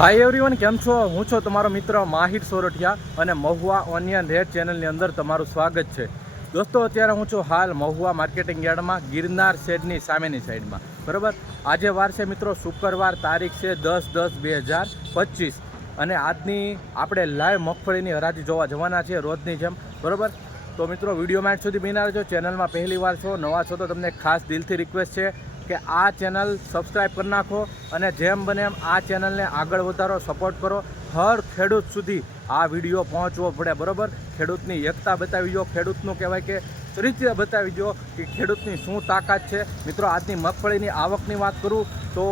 Hi everyone કેમ છો? હું છું તમારો મિત્ર માહિર સોરઠિયા અને મહુવા ઓનિયન રેડ ચેનલની અંદર તમારું સ્વાગત છે. દોસ્તો, અત્યારે હું છું હાલ મહુવા માર્કેટિંગ યાર્ડમાં, ગિરનાર શેડની સામેની સાઈડમાં. બરાબર? આજે વાર છે મિત્રો, શુક્રવાર તારીખ છે દસ દસ બે હજાર પચીસ. અને આજની આપણે લાઈવ મગફળીની હરાજી જોવા જવાના છીએ, રોજની જેમ. બરાબર? તો મિત્રો વીડિયો માઇન્ડ સુધી બિના રહેજો ચેનલમાં પહેલી વાર છો, નવા છો, તો તમને ખાસ દિલથી રિક્વેસ્ટ છે કે આ ચેનલ સબસ્ક્રાઈબ કરી નાખો અને જેમ બને એમ આ ચેનલને આગળ વધારો સપોર્ટ કરો. હર ખેડૂત સુધી આ વીડિયો પહોંચવો પડે, બરાબર? ખેડૂતની એકતા બતાવી દો. ખેડૂતનું કહેવાય કે ચરિત્ર બતાવી દો કે ખેડૂતની શું તાકાત છે. મિત્રો, આજની મગફળીની આવકની વાત કરું તો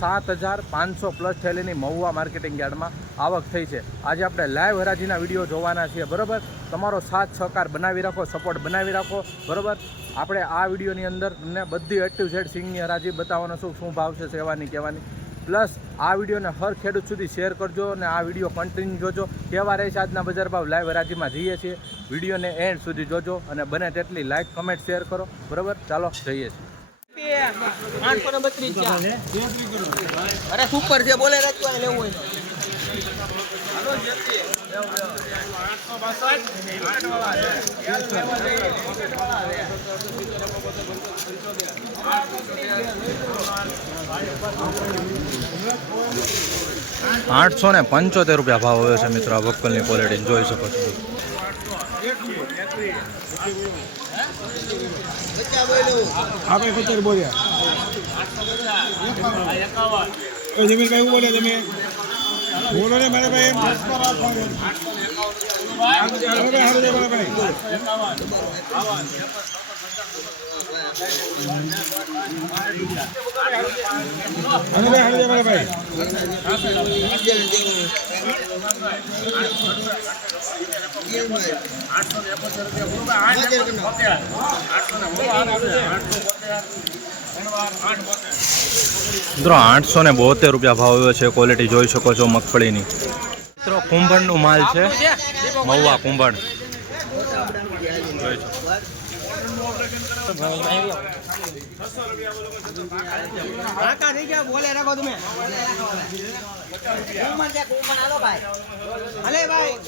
સાત હજાર પાંચસો પ્લસ થયેલીની મહુવા માર્કેટિંગ યાર્ડમાં આવક થઈ છે. આજે આપણે લાઈવ હરાજીના વીડિયો જોવાના છીએ, બરાબર? તમારો સાથ, સહકાર બનાવી રાખો, સપોર્ટ બનાવી રાખો, બરાબર? આપણે આ વિડીયોની અંદર તમને બધી એક્ટિવ ઝેડ સિંગની હરાજી બતાવવાનો શું શું ભાવ છે, સેવાની, કહેવાની? પ્લસ આ વિડીયોને હર ખેડૂત સુધી શેર કરજો અને આ વીડિયો કન્ટિન્યુ જોજો. કેવા રહે છે આજના બજાર ભાવ? લાઈવ રાજીમાં જઈએ છીએ. વિડીયોને એન્ડ સુધી જોજો અને બને તેટલી લાઈક કમેન્ટ શેર કરો. બરાબર? ચાલો, જઈએ છીએ. અરે સુપર છે, બોલે રાજકોટ લેવું હોય આઠસો ને પંચોતેર રૂપિયા ભાવ આવ્યો છે મિત્રો આ વક્કલની ક્વોલિટી જોઈ શકો છો. આપણે પચાસ બોલ્યા. જમીન કયું બોલ્યા તમે? બોલો ને મારા ભાઈ. હારું દે, હારું આઠસો ને ભાઈ હારું આઠસો ને આઠસો ને ભાઈ મિત્રો, આઠસો ને બોતેર રૂપિયા ભાવ આવ્યો છે. ક્વોલિટી જોઈ શકો છો મગફળીની. મિત્રો, કુંભણનું માલ છે. મહુવા કુંભણ. ભાઈ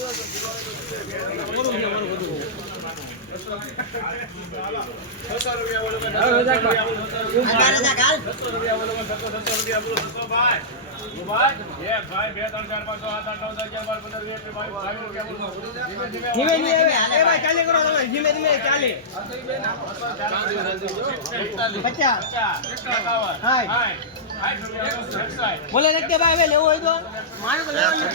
ધીમે ધીમે ચાલે કરો તમે ધીમે બોલે ભાઈ હવે લેવો હોય તો મારે તો લેવાનું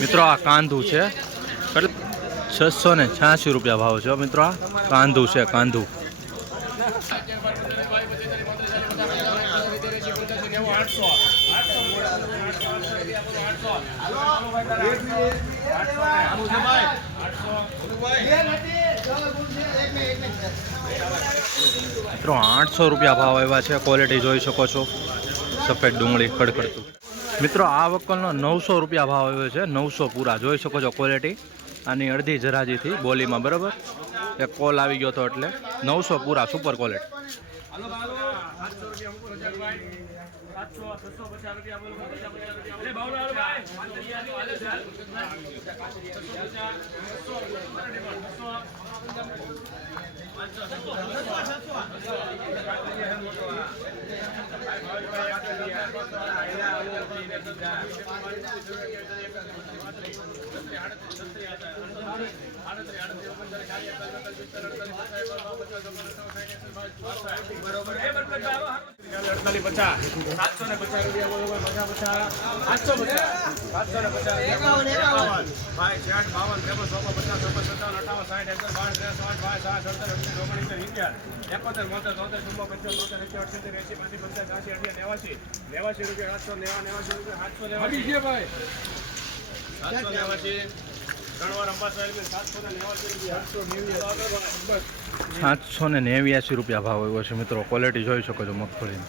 મિત્રો, આ કાંધું છે. છસો ને છ્યાસી રૂપિયા ભાવ છે મિત્રો, આ કાંધું છે કાંધું મિત્રો, આઠસો રૂપિયા ભાવ આવ્યા છે. ક્વોલિટી જોઈ શકો છો. સફેદ ડુંગળી ખડખડતું. મિત્રો, આ વકલનો નવસો રૂપિયા ભાવ આવ્યો છે. નવસો પૂરા. જોઈ શકો છો ક્વોલિટી આની અડધી જરાજીથી બોલીમાં, બરાબર? એક કોલ આવી ગયો હતો એટલે. નવસો પૂરા સુપર ક્વોલિટી અડતાલીસ પચાસ સાતસો ને પચાસ રૂપિયા ભાઈ પચાસ પચાસ. સાતસો પચાસ. સાતસો ને પચાસ. ભાઈ છાઠ બાવન ત્રેપન ચોપન પચાસ છપ્પન સત્તાવન અઠાવન સાઠ એકસઠ બાર ત્રેસ આઠ સાત સત્તર અઢાર ઓગણીસ ઇત્યાર એકોતેર બોતેર તોતેર ચુમ્મો પંચો બોતેર એસી અઠ્યોતેર એસી પાંચી પચાસ આસી અઠ્યા નેવાસી નેવાસી રૂપિયા આઠસો નેવા આઠસો નેવાસી ભાઈ. સાતસો નેવાસી સાતસો સાતસો ને નેવ્યાસી રૂપિયા ભાવ આવ્યો છે મિત્રો. ક્વોલિટી જોઈ શકો છો મગફળીની.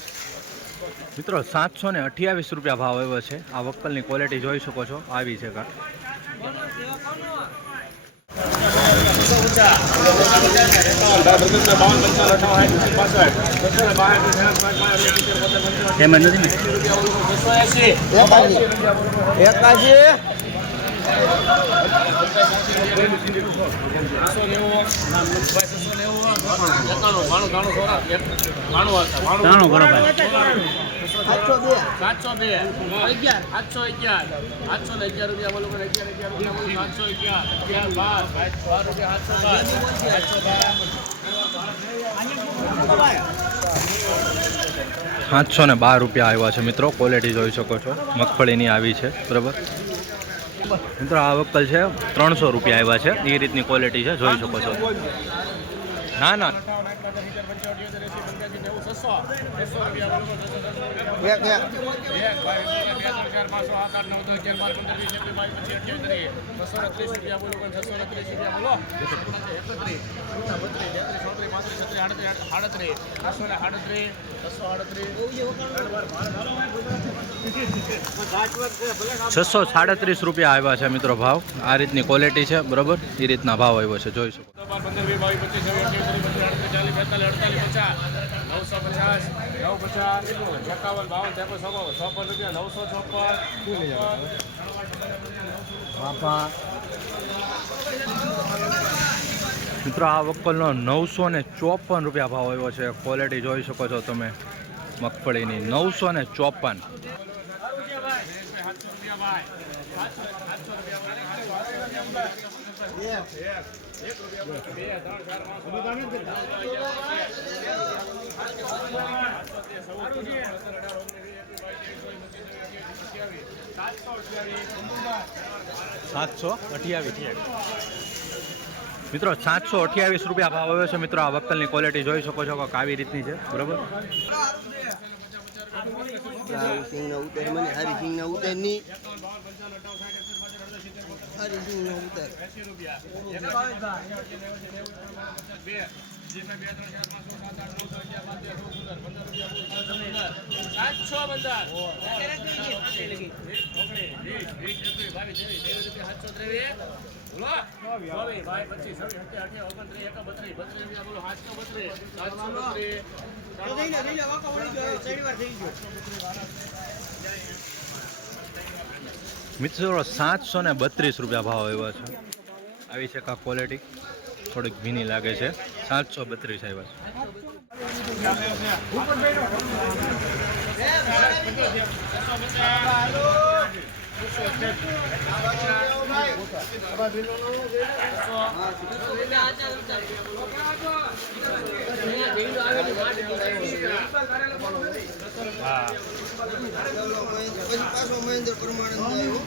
મિત્રો સાતસો ને અઠ્યાવીસ રૂપિયા ભાવ આવ્યો છે. આ વક્કલની ક્વોલિટી જોઈ શકો છો. આવી છે કા એમાં નથી ને? એકાશી. ત્રાણું સાતસો ને બાર રૂપિયા આવ્યા છે મિત્રો. ક્વોલિટી જોઈ શકો છો. મગફળીની આવી છે. બરાબર? મિત્રો, આ વક્કલ છે. ત્રણસો રૂપિયા આવ્યા છે. એ રીતની ક્વોલિટી છે. જોઈ શકો છો. ના ના. છસો સાડત્રીસ રૂપિયા આવ્યા છે મિત્રો ભાવ. આ રીતની ક્વોલિટી છે, બરાબર? એ રીતના ભાવ આવ્યો છે, જોઈ શકો. નવસો પચાસ નવ પચાસ એકાવન બાવન ત્રેપન ચોપન ચોપન રૂપિયા નવસો ચોપન. બાપા મિત્રો આ વક્કલનો નવસો ને ચોપન રૂપિયા ભાવ આવ્યો છે. ક્વોલિટી જોઈ શકો છો તમે મગફળીની. નવસો ને ચોપન. સાતસો અઠ્યાવીસ. મિત્રો સાતસો અઠ્યાવીસ રૂપિયા ભાવ આવ્યો છે. મિત્રો આ વક્કલની ક્વોલિટી જોઈ શકો છો કે આવી રીતની છે. બરોબર? હારી સિંગ ના ઉતર ત્રણ હારી સિંગ ના ઉતર. ની હારી મિત્રો, સાતસો ને બત્રીસ રૂપિયા ભાવ આવ્યો છે. આવી છે કા ક્વોલિટી થોડીક ભીની લાગે છે. સાતસો બત્રીસ આવ્યા છે. પછી. મહેન્દ્ર પરમાનંદ આવ્યો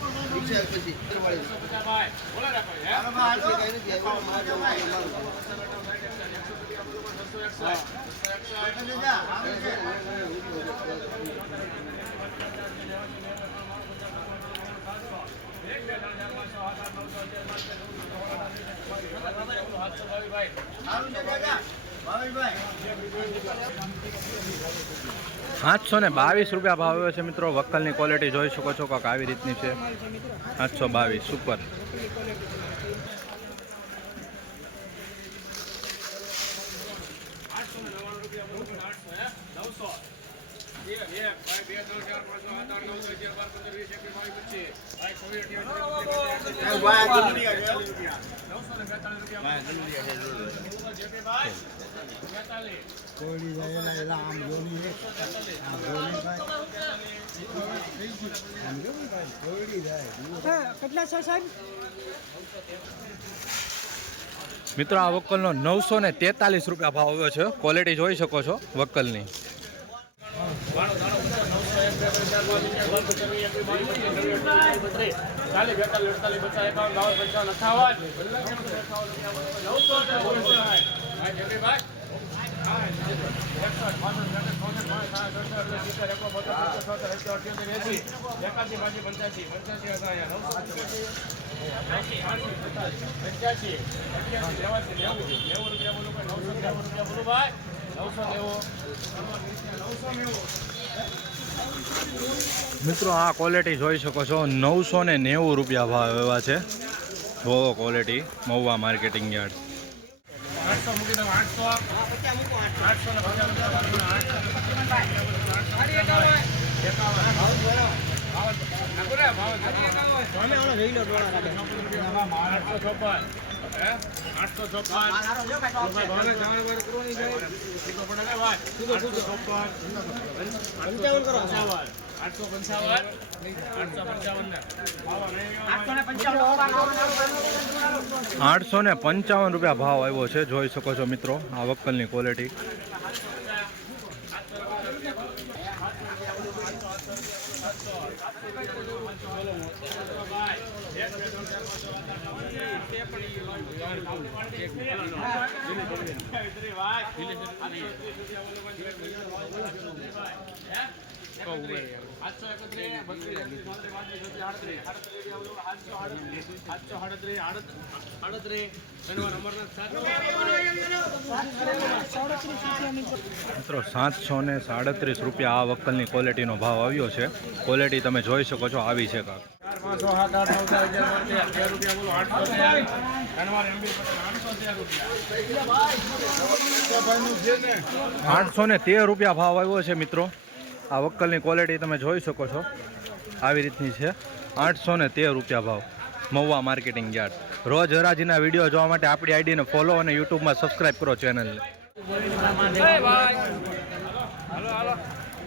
કઈ નથી આવ્યો મારે સાતસો ને બાવીસ રૂપિયા ભાવ આવ્યો છે મિત્રો. વક્કલની ક્વોલિટી જોઈ શકો છો કાંક આવી રીતની છે. સાતસો બાવીસ સુપર સાહેબ મિત્રો, આ વક્કલનો નવસો ને તેતાલીસ રૂપિયા ભાવ આવ્યો છે. ક્વોલિટી જોઈ શકો છો વક્કલની. ચાલીસ બેતાલીસ અડતાલીસ પચાસ એકાવન બાવન પંચાવન અઠાવન નવસો એકાસી બાસી પંચ્યાસી પંચ્યાસી હતા પંચ્યાસી અઠ્યાસી નેવાસી નેવું નેવું રૂપિયા બોલું નવસો નેવું રૂપિયા બોલું ભાઈ મિત્રો, આ ક્વોલિટી જોઈ શકો છો. નવસો ને નેવું રૂપિયા ભાવ એવા છે. જોવો ક્વોલિટી મહુવા માર્કેટિંગ યાર્ડ. એકાવન આઠસો. પંચાવન ને પંચાવન રૂપિયા ભાવ આવ્યો છે જોઈ શકો છો મિત્રો, આ વક્કલની ક્વોલિટી આઠસો એકત્રીસ બત્રીસ એકત્રીસ ચોત્રીસ પાંત્રીસ છત્રીસ આડત્રીસ આડત્રીસ આઠસો આડત્રીસ આડત્રીસ ધન્યવાદ અમરનાથ સાત મિત્રો, સાતસો ને સાડત્રીસ રૂપિયા આ વક્કલની ક્વોલિટીનો ભાવ આવ્યો છે. ક્વોલિટી તમે જોઈ શકો છો, આવી છે કાંક. આઠસો ને તેર રૂપિયા ભાવ આવ્યો છે મિત્રો. આ વક્કલની ક્વોલિટી તમે જોઈ શકો છો. આવી રીતની છે. આઠસો ને તેર રૂપિયા ભાવ. Mahuva marketing yard. રોજ હરાજીના વીડિયો જોવા માટે આપણી આઈડીને ફોલો અને યુટ્યુબમાં સબસ્ક્રાઈબ કરો ચેનલને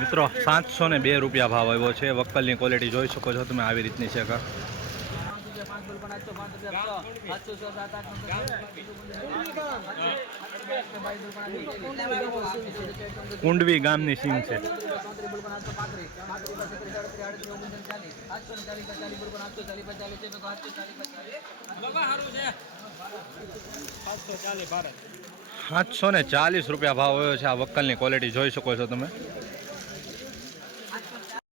મિત્રો સાતસો ને બે રૂપિયા ભાવ આવ્યો છે. વક્કલની ક્વોલિટી જોઈ શકો છો તમે આવી રીતની છે કુંડવી ગામની સીમ છે. સાતસો ને ચાલીસ રૂપિયા ભાવ આવ્યો છે. આ વક્કલની ક્વોલિટી જોઈ શકો છો તમે.